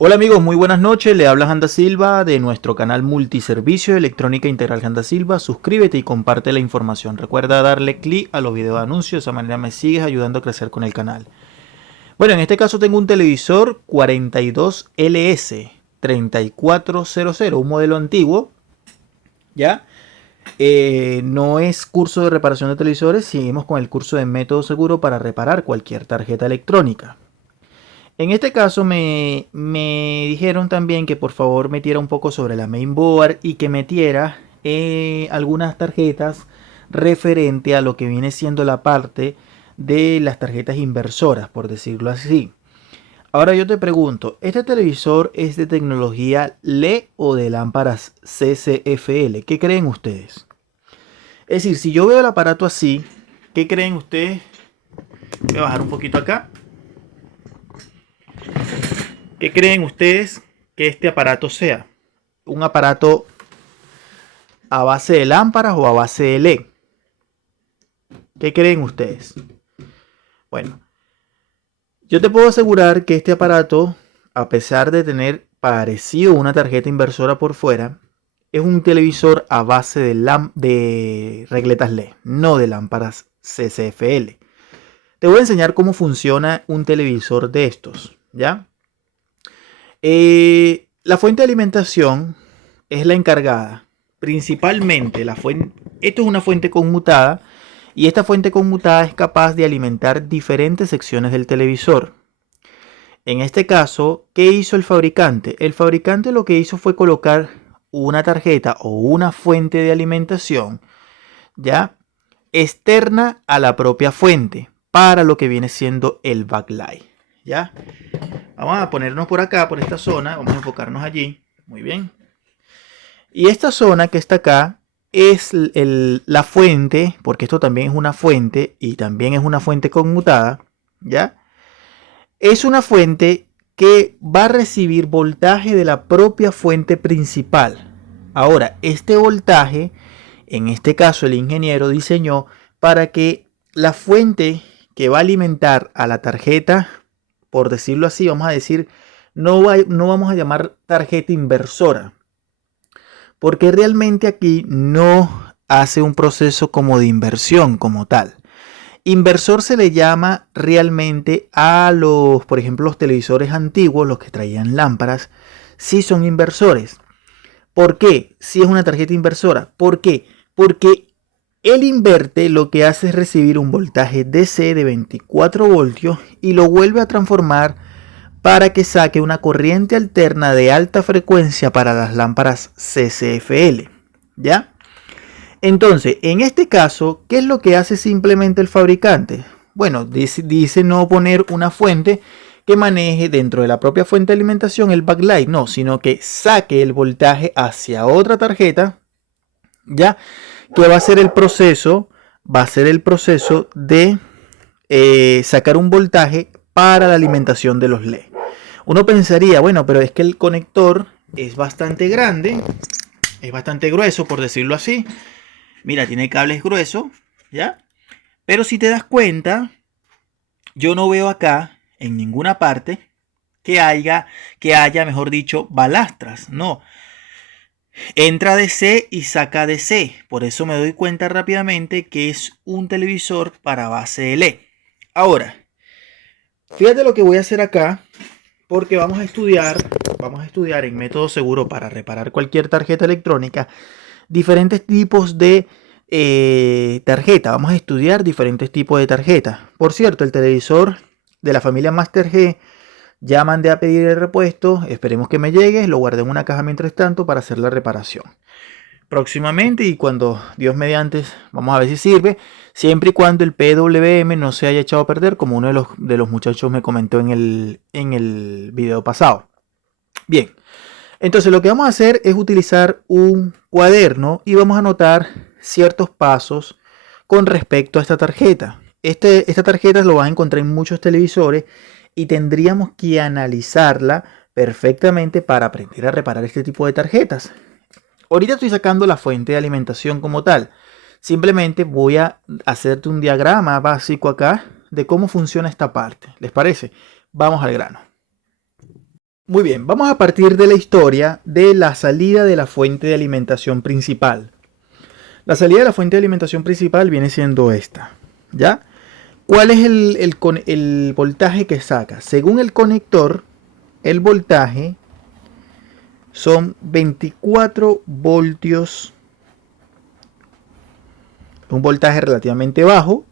Hola amigos, muy buenas noches, le habla Janda Silva de nuestro canal Multiservicio de Electrónica Integral Janda Silva. Suscríbete y comparte la información. Recuerda darle clic a los videos de anuncios, de esa manera me sigues ayudando a crecer con el canal. Bueno, en este caso tengo un televisor 42LS 3400, un modelo antiguo, ¿ya? No es curso de reparación de televisores, seguimos con el curso de método seguro para reparar cualquier tarjeta electrónica. En este caso me dijeron también que por favor metiera un poco sobre la mainboard y que metiera algunas tarjetas referente a lo que viene siendo la parte de las tarjetas inversoras, por decirlo así. Ahora yo te pregunto, ¿este televisor es de tecnología LED o de lámparas CCFL? ¿Qué creen ustedes? Es decir, si yo veo el aparato así, ¿qué creen ustedes? Voy a bajar un poquito acá. ¿Qué creen ustedes que este aparato sea? ¿Un aparato a base de lámparas o a base de LED? ¿Qué creen ustedes? Bueno, yo te puedo asegurar que este aparato, a pesar de tener parecido a una tarjeta inversora por fuera, es un televisor a base de regletas LED, no de lámparas CCFL. Te voy a enseñar cómo funciona un televisor de estos, ¿ya? La fuente de alimentación es la encargada. Principalmente, esto es una fuente conmutada y esta fuente conmutada es capaz de alimentar diferentes secciones del televisor. En este caso, ¿qué hizo el fabricante? El fabricante lo que hizo fue colocar una tarjeta o una fuente de alimentación, ¿ya? Externa a la propia fuente para lo que viene siendo el backlight, ¿ya? Vamos a ponernos por acá, por esta zona, vamos a enfocarnos allí, muy bien. Y esta zona que está acá es la fuente, porque esto también es una fuente y también es una fuente conmutada, ¿ya? Es una fuente que va a recibir voltaje de la propia fuente principal. Ahora, este voltaje, en este caso el ingeniero diseñó para que la fuente que va a alimentar a la tarjeta, por decirlo así, vamos a decir, no vamos a llamar tarjeta inversora, porque realmente aquí no hace un proceso como de inversión como tal. Inversor se le llama realmente a los, por ejemplo, los televisores antiguos, los que traían lámparas, sí son inversores. ¿Por qué? Si es una tarjeta inversora. ¿Por qué? Porque el inverte lo que hace es recibir un voltaje DC de 24 voltios y lo vuelve a transformar para que saque una corriente alterna de alta frecuencia para las lámparas CCFL. ¿Ya? Entonces, en este caso, ¿qué es lo que hace simplemente el fabricante? Bueno, dice no poner una fuente que maneje dentro de la propia fuente de alimentación el backlight, no, sino que saque el voltaje hacia otra tarjeta, ¿ya? Que va a ser el proceso de sacar un voltaje para la alimentación de los LED. Uno pensaría, bueno, pero es que el conector es bastante grande, es bastante grueso, por decirlo así. Mira, tiene cables gruesos, ¿ya? Pero si te das cuenta, yo no veo acá, en ninguna parte, que haya, mejor dicho, balastras. No, entra DC y saca DC. Por eso me doy cuenta rápidamente que es un televisor para base de LED. Ahora, fíjate lo que voy a hacer acá, porque vamos a estudiar en método seguro para reparar cualquier tarjeta electrónica, diferentes tipos de tarjeta. Vamos a estudiar diferentes tipos de tarjetas. Por cierto, el televisor de la familia Master G ya mandé a pedir el repuesto. Esperemos que me llegue. Lo guardé en una caja mientras tanto para hacer la reparación. Próximamente y cuando Dios mediante, vamos a ver si sirve. Siempre y cuando el PWM no se haya echado a perder, como uno de los muchachos me comentó en el video pasado. Bien. Entonces lo que vamos a hacer es utilizar un cuaderno y vamos a anotar ciertos pasos con respecto a esta tarjeta. Esta tarjeta lo vas a encontrar en muchos televisores y tendríamos que analizarla perfectamente para aprender a reparar este tipo de tarjetas. Ahorita estoy sacando la fuente de alimentación como tal. Simplemente voy a hacerte un diagrama básico acá de cómo funciona esta parte. ¿Les parece? Vamos al grano. Muy bien, vamos a partir de la historia de la salida de la fuente de alimentación principal. La salida de la fuente de alimentación principal viene siendo esta, ¿ya? ¿Cuál es el voltaje que saca? Según el conector, el voltaje son 24 voltios. Un voltaje relativamente bajo,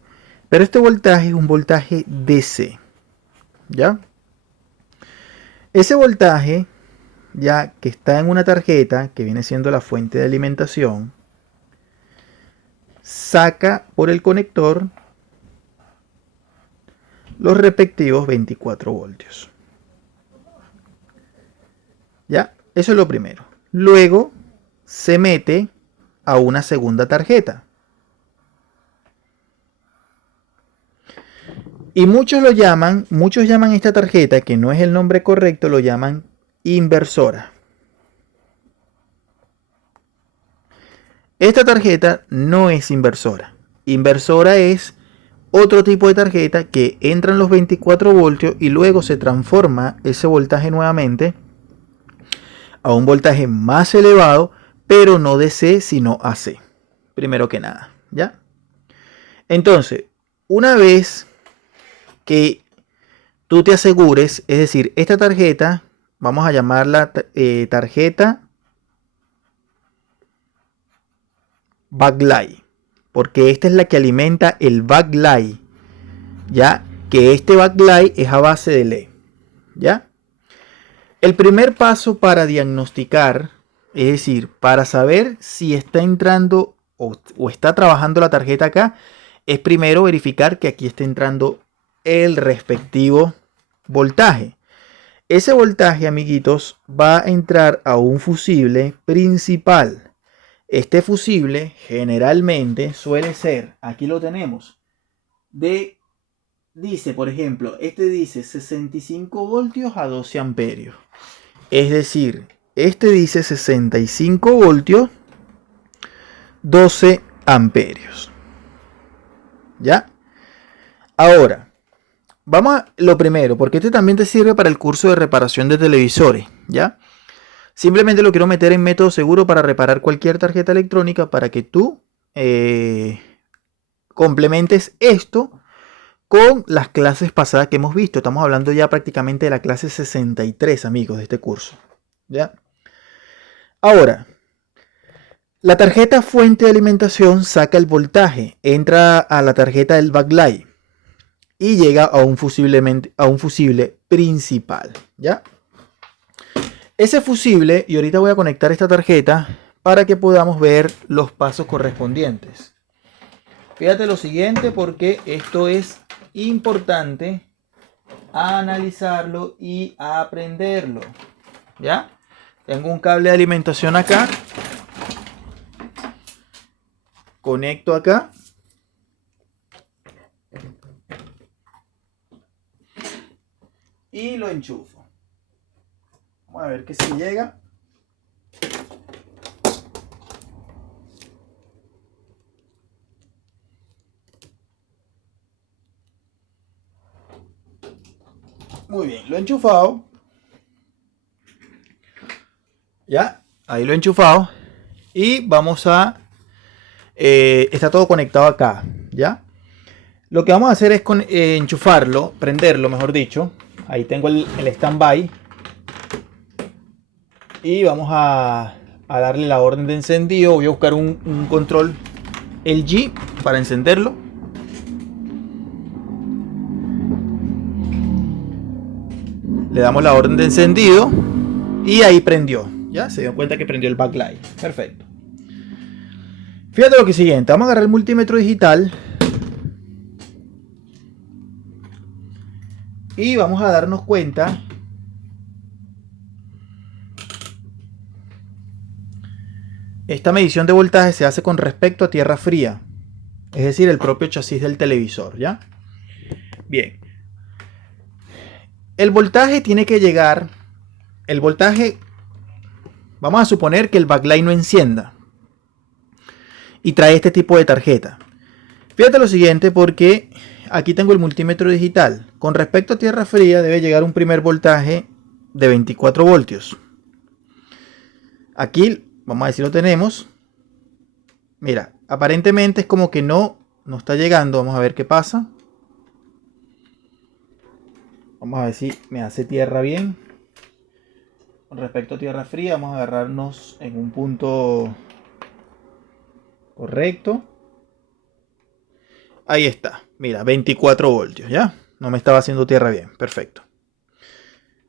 pero este voltaje es un voltaje DC, ¿ya? Ese voltaje, ya que está en una tarjeta, que viene siendo la fuente de alimentación, saca por el conector los respectivos 24 voltios. ¿Ya? Eso es lo primero. Luego se mete a una segunda tarjeta. Y muchos llaman esta tarjeta, que no es el nombre correcto, lo llaman inversora. Esta tarjeta no es inversora. Inversora es otro tipo de tarjeta que entran los 24 voltios y luego se transforma ese voltaje nuevamente a un voltaje más elevado, pero no DC sino AC. Primero que nada, ¿ya? Entonces, una vez que tú te asegures, es decir, esta tarjeta, vamos a llamarla tarjeta backlight, porque esta es la que alimenta el backlight, ya que este backlight es a base de LED, ya. El primer paso para diagnosticar, es decir, para saber si está entrando o está trabajando la tarjeta acá, es primero verificar que aquí está entrando el respectivo voltaje. Ese voltaje, amiguitos, va a entrar a un fusible principal. Este fusible generalmente suele ser, aquí lo tenemos, dice, por ejemplo, este dice 65 voltios a 12 amperios. Es decir, este dice 65 voltios, 12 amperios. ¿Ya? Ahora, vamos a lo primero, porque este también te sirve para el curso de reparación de televisores, ¿ya? Simplemente lo quiero meter en método seguro para reparar cualquier tarjeta electrónica para que tú complementes esto con las clases pasadas que hemos visto. Estamos hablando ya prácticamente de la clase 63, amigos, de este curso, ¿ya? Ahora, la tarjeta fuente de alimentación saca el voltaje, entra a la tarjeta del backlight y llega a un fusible principal, ¿ya? Ese fusible, y ahorita voy a conectar esta tarjeta para que podamos ver los pasos correspondientes. Fíjate lo siguiente, porque esto es importante analizarlo y aprenderlo, ¿ya? Tengo un cable de alimentación acá, conecto acá y lo enchufo. Vamos a ver que si llega. Muy bien, lo he enchufado. Ya, ahí lo he enchufado. Y vamos a... está todo conectado acá, ¿ya? Lo que vamos a hacer es enchufarlo, prenderlo, mejor dicho. Ahí tengo el standby. Y vamos a darle la orden de encendido. Voy a buscar un control LG para encenderlo. Le damos la orden de encendido y ahí prendió. Ya se dio cuenta que prendió el backlight. Perfecto. Fíjate lo que siguiente. Vamos a agarrar el multímetro digital y vamos a darnos cuenta esta medición de voltaje se hace con respecto a tierra fría, es decir, el propio chasis del televisor, ¿ya? Bien. El voltaje tiene que llegar, vamos a suponer que el backlight no encienda y trae este tipo de tarjeta. Fíjate lo siguiente, porque aquí tengo el multímetro digital. Con respecto a tierra fría debe llegar un primer voltaje de 24 voltios. Aquí, vamos a ver si lo tenemos. Mira, aparentemente es como que no está llegando. Vamos a ver qué pasa. Vamos a ver si me hace tierra bien. Con respecto a tierra fría, vamos a agarrarnos en un punto correcto. Ahí está. Mira, 24 voltios, ¿ya? No me estaba haciendo tierra bien. Perfecto.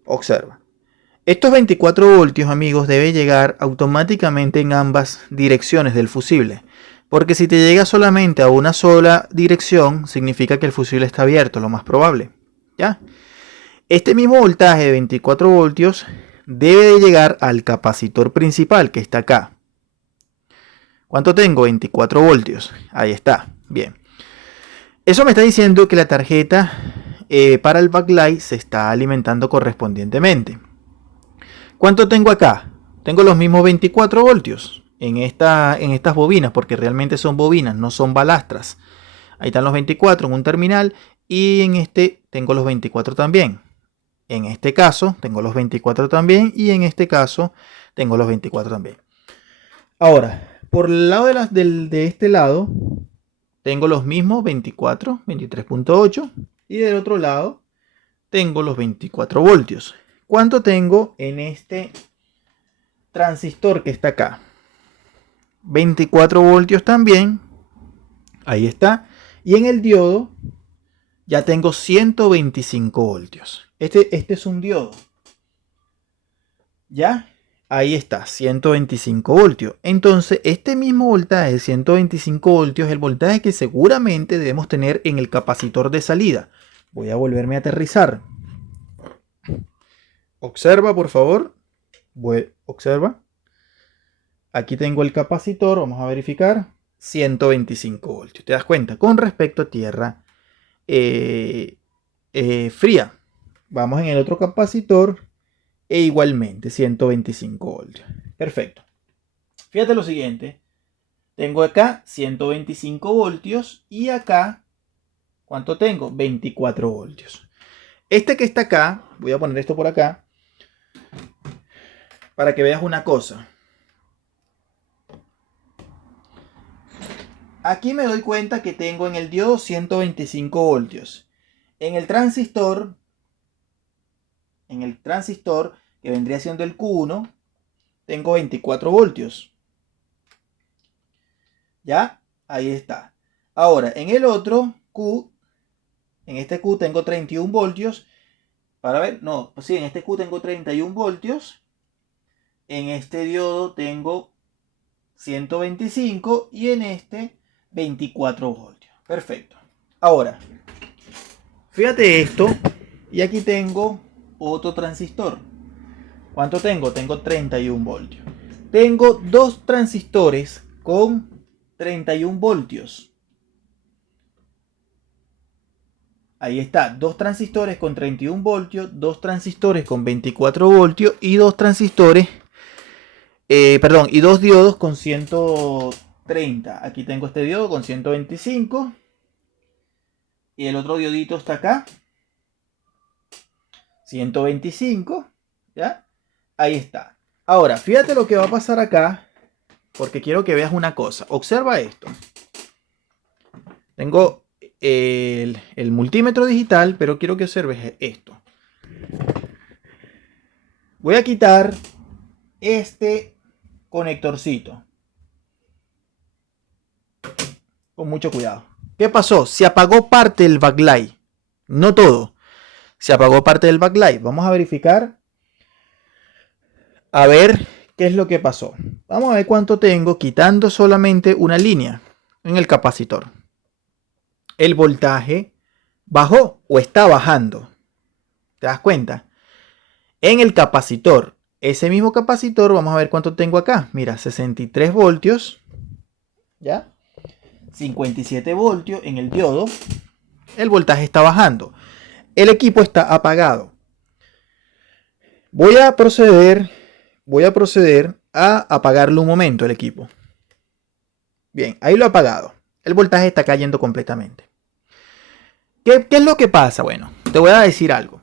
Observa. Estos 24 voltios, amigos, debe llegar automáticamente en ambas direcciones del fusible. Porque si te llega solamente a una sola dirección, significa que el fusible está abierto, lo más probable. ¿Ya? Este mismo voltaje de 24 voltios debe de llegar al capacitor principal que está acá. ¿Cuánto tengo? 24 voltios. Ahí está. Bien. Eso me está diciendo que la tarjeta para el backlight se está alimentando correspondientemente. ¿Cuánto tengo acá? Tengo los mismos 24 voltios en estas bobinas, porque realmente son bobinas, no son balastras. Ahí están los 24 en un terminal y en este tengo los 24 también. En este caso tengo los 24 también y en este caso tengo los 24 también. Ahora, por el lado de este lado tengo los mismos 24, 23.8 y del otro lado tengo los 24 voltios. ¿Cuánto tengo en este transistor que está acá? 24 voltios también. Ahí está. Y en el diodo ya tengo 125 voltios. Este es un diodo. ¿Ya? Ahí está, 125 voltios. Entonces, este mismo voltaje de 125 voltios es el voltaje que seguramente debemos tener en el capacitor de salida. Voy a volverme a aterrizar. Observa, por favor. Observa. Aquí tengo el capacitor. Vamos a verificar. 125 voltios. ¿Te das cuenta? Con respecto a tierra fría. Vamos en el otro capacitor. E igualmente 125 voltios. Perfecto. Fíjate lo siguiente. Tengo acá 125 voltios. Y acá, ¿cuánto tengo? 24 voltios. Este que está acá, voy a poner esto por acá, para que veas una cosa. Aquí me doy cuenta que tengo en el diodo 125 voltios. En el transistor que vendría siendo el Q1, tengo 24 voltios. ¿Ya? Ahí está. Ahora, en el otro Q, en este Q tengo 31 voltios. Para ver, no, pues sí, en este Q tengo 31 voltios. En este diodo tengo 125 y en este 24 voltios. Perfecto. Ahora, fíjate esto. Y aquí tengo otro transistor. ¿Cuánto tengo? Tengo 31 voltios. Tengo dos transistores con 31 voltios. Ahí está, dos transistores con 31 voltios, dos transistores con 24 voltios y dos transistores, y dos diodos con 130. Aquí tengo este diodo con 125 y el otro diodito está acá, 125, ¿ya? Ahí está. Ahora, fíjate lo que va a pasar acá, porque quiero que veas una cosa. Observa esto. Tengo el multímetro digital, pero quiero que observes esto. Voy a quitar este conectorcito. Con mucho cuidado. ¿Qué pasó? Se apagó parte del backlight. No todo. Se apagó parte del backlight. Vamos a verificar. A ver qué es lo que pasó. Vamos a ver cuánto tengo quitando solamente una línea en el capacitor. El voltaje bajó o está bajando. ¿Te das cuenta? En el capacitor, ese mismo capacitor, vamos a ver cuánto tengo acá. Mira, 63 voltios. ¿Ya? 57 voltios en el diodo. El voltaje está bajando. El equipo está apagado. Voy a proceder a apagarlo un momento el equipo. Bien, ahí lo he apagado. El voltaje está cayendo completamente. ¿Qué es lo que pasa? Bueno, te voy a decir algo.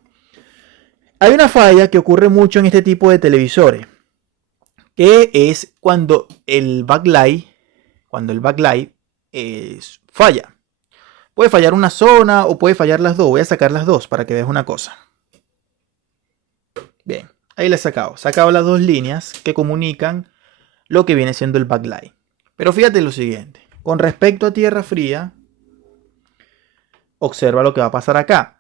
Hay una falla que ocurre mucho en este tipo de televisores, que es cuando el backlight falla. Puede fallar una zona o puede fallar las dos. Voy a sacar las dos para que veas una cosa. Bien, ahí le he sacado. Sacado las dos líneas que comunican lo que viene siendo el backlight. Pero fíjate lo siguiente. Con respecto a tierra fría, observa lo que va a pasar acá.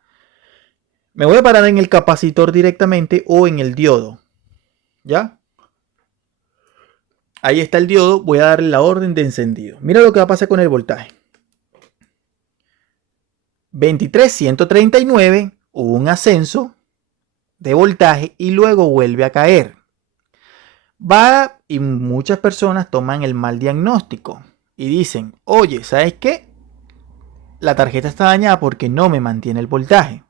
Me voy a parar en el capacitor directamente o en el diodo. ¿Ya? Ahí está el diodo. Voy a darle la orden de encendido. Mira lo que va a pasar con el voltaje. 23.139, hubo un ascenso de voltaje y luego vuelve a caer. Y muchas personas toman el mal diagnóstico y dicen, oye, ¿sabes qué? La tarjeta está dañada porque no me mantiene el voltaje.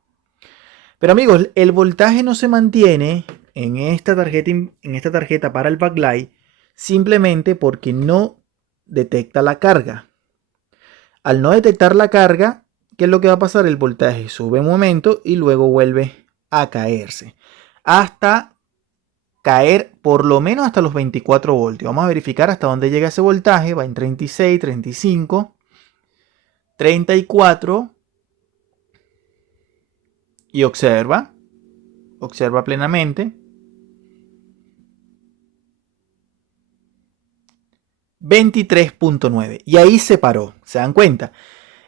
Pero amigos, el voltaje no se mantiene en esta tarjeta para el backlight simplemente porque no detecta la carga. Al no detectar la carga, ¿qué es lo que va a pasar? El voltaje sube un momento y luego vuelve a caerse. Hasta caer por lo menos hasta los 24 voltios. Vamos a verificar hasta dónde llega ese voltaje. Va en 36, 35, 34. Y observa plenamente. 23.9. Y ahí se paró. ¿Se dan cuenta?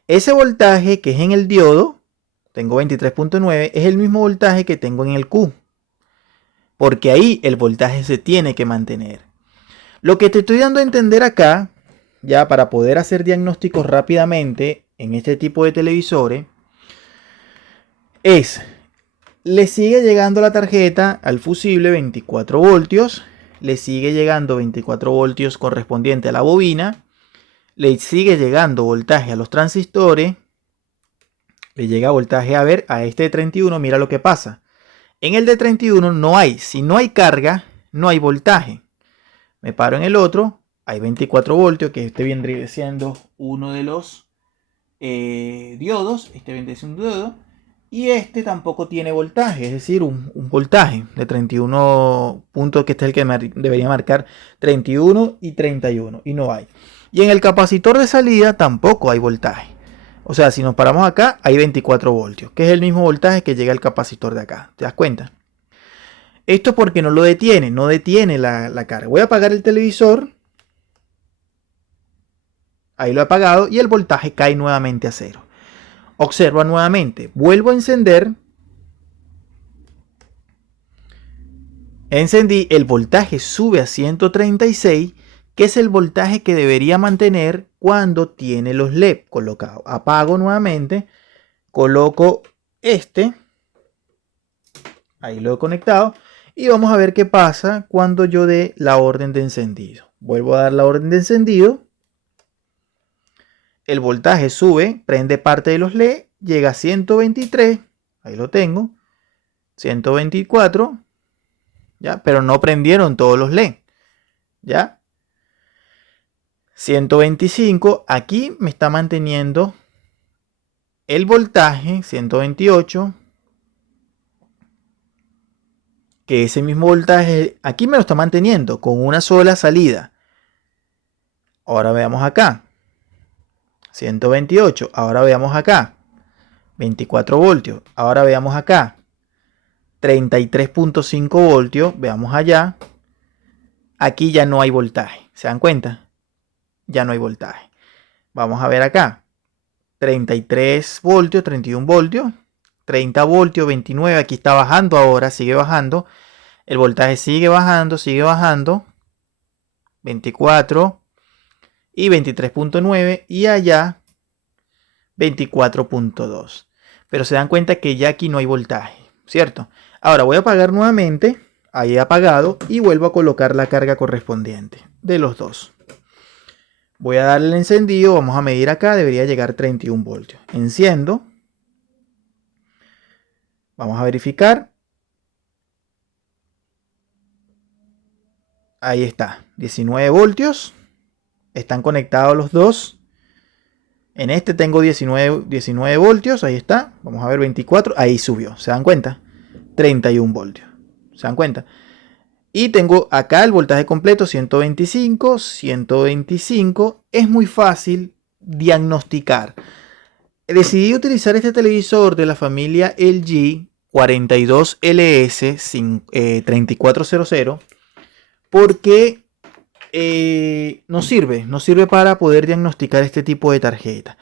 Ese voltaje que es en el diodo, tengo 23.9, es el mismo voltaje que tengo en el Q. Porque ahí el voltaje se tiene que mantener. Lo que te estoy dando a entender acá, ya para poder hacer diagnósticos rápidamente en este tipo de televisores, es, le sigue llegando la tarjeta al fusible 24 voltios, le sigue llegando 24 voltios correspondiente a la bobina, le sigue llegando voltaje a los transistores, le llega voltaje a este de 31, mira lo que pasa. En el de 31 no hay, si no hay carga, no hay voltaje. Me paro en el otro, hay 24 voltios, que este vendría siendo uno de los diodos, este vendría siendo un diodo, y este tampoco tiene voltaje, es decir, un voltaje de 31 puntos, que este es el que debería marcar 31 y 31, y no hay. Y en el capacitor de salida tampoco hay voltaje. O sea, si nos paramos acá, hay 24 voltios, que es el mismo voltaje que llega al capacitor de acá. ¿Te das cuenta? Esto es porque no lo detiene, no detiene la carga. Voy a apagar el televisor. Ahí lo he apagado y el voltaje cae nuevamente a cero. Observa nuevamente. Vuelvo a encender. Encendí, el voltaje sube a 136, que es el voltaje que debería mantener cuando tiene los LED colocados. Apago nuevamente, coloco este, ahí lo he conectado, y vamos a ver qué pasa cuando yo dé la orden de encendido. Vuelvo a dar la orden de encendido, el voltaje sube, prende parte de los LED, llega a 123, ahí lo tengo, 124, ¿ya? Pero no prendieron todos los LED, ¿ya? 125, aquí me está manteniendo el voltaje, 128, que ese mismo voltaje aquí me lo está manteniendo con una sola salida. Ahora veamos acá, 128, ahora veamos acá, 24 voltios, ahora veamos acá, 33.5 voltios, veamos allá, aquí ya no hay voltaje, ¿se dan cuenta? Ya no hay voltaje. Vamos a ver acá. 33 voltios, 31 voltios, 30 voltios, 29. Aquí está bajando ahora, sigue bajando. El voltaje sigue bajando, 24 y 23.9 y allá 24.2. Pero se dan cuenta que ya aquí no hay voltaje, ¿cierto? Ahora voy a apagar nuevamente, ahí he apagado y vuelvo a colocar la carga correspondiente de los dos. Voy a darle el encendido, vamos a medir acá, debería llegar 31 voltios. Enciendo. Vamos a verificar. Ahí está, 19 voltios. Están conectados los dos. En este tengo 19 voltios, ahí está. Vamos a ver 24, ahí subió, ¿se dan cuenta? 31 voltios. ¿Se dan cuenta? Y tengo acá el voltaje completo 125, 125. Es muy fácil diagnosticar. Decidí utilizar este televisor de la familia LG 42LS 3400 porque nos sirve para poder diagnosticar este tipo de tarjeta.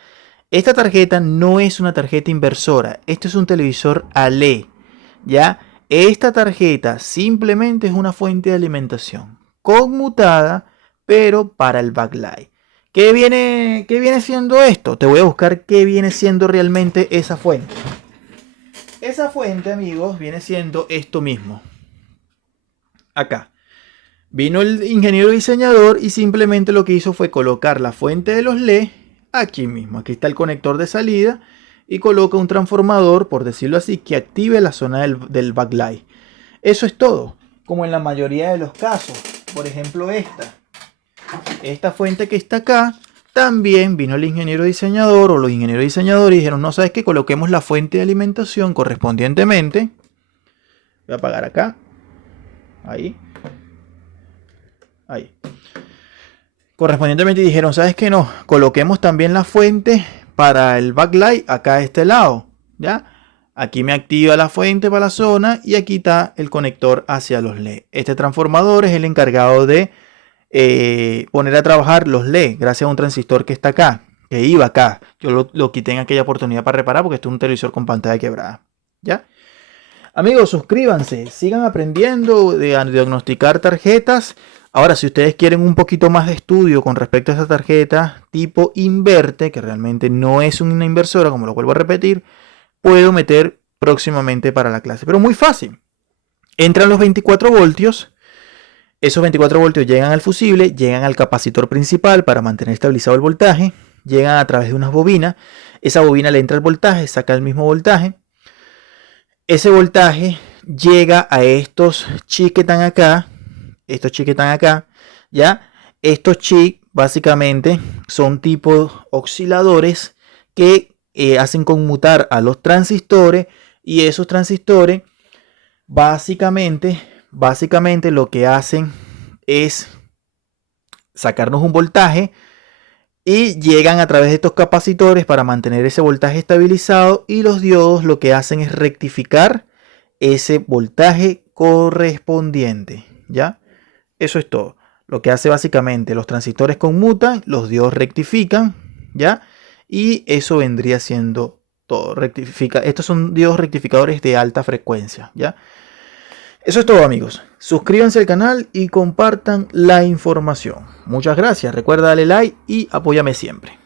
Esta tarjeta no es una tarjeta inversora, esto es un televisor ALE, ¿ya? Esta tarjeta simplemente es una fuente de alimentación conmutada, pero para el backlight. ¿Qué viene siendo esto? Te voy a buscar qué viene siendo realmente esa fuente. Esa fuente, amigos, viene siendo esto mismo. Acá. Vino el ingeniero diseñador y simplemente lo que hizo fue colocar la fuente de los LED aquí mismo. Aquí está el conector de salida y coloca un transformador, por decirlo así, que active la zona del backlight. Eso es todo, como en la mayoría de los casos. Por ejemplo, esta fuente que está acá, también vino el ingeniero diseñador o los ingenieros diseñadores y dijeron, no, sabes que coloquemos la fuente de alimentación correspondientemente. Voy a apagar acá. Ahí. Correspondientemente dijeron, ¿sabes qué? No, coloquemos también la fuente para el backlight acá a este lado, ¿ya? Aquí me activa la fuente para la zona y aquí está el conector hacia los LED. Este transformador es el encargado de poner a trabajar los LED gracias a un transistor que está acá, que iba acá. Yo lo quité en aquella oportunidad para reparar porque este es un televisor con pantalla quebrada, ¿ya? Amigos, suscríbanse, sigan aprendiendo a diagnosticar tarjetas. Ahora, si ustedes quieren un poquito más de estudio con respecto a esta tarjeta tipo inverte, que realmente no es una inversora, como lo vuelvo a repetir, puedo meter próximamente para la clase. Pero muy fácil. Entran los 24 voltios. Esos 24 voltios llegan al fusible, llegan al capacitor principal para mantener estabilizado el voltaje. Llegan a través de unas bobinas. Esa bobina le entra el voltaje, saca el mismo voltaje. Ese voltaje llega a estos chips que están acá. Estos chips que están acá, ¿ya? Estos chips básicamente son tipos osciladores que hacen conmutar a los transistores y esos transistores básicamente lo que hacen es sacarnos un voltaje y llegan a través de estos capacitores para mantener ese voltaje estabilizado y los diodos lo que hacen es rectificar ese voltaje correspondiente, ¿ya? Eso es todo. Lo que hace básicamente los transistores conmutan, los diodos rectifican, ¿ya? Y eso vendría siendo todo. Estos son diodos rectificadores de alta frecuencia, ¿ya? Eso es todo, amigos. Suscríbanse al canal y compartan la información. Muchas gracias. Recuerda darle like y apóyame siempre.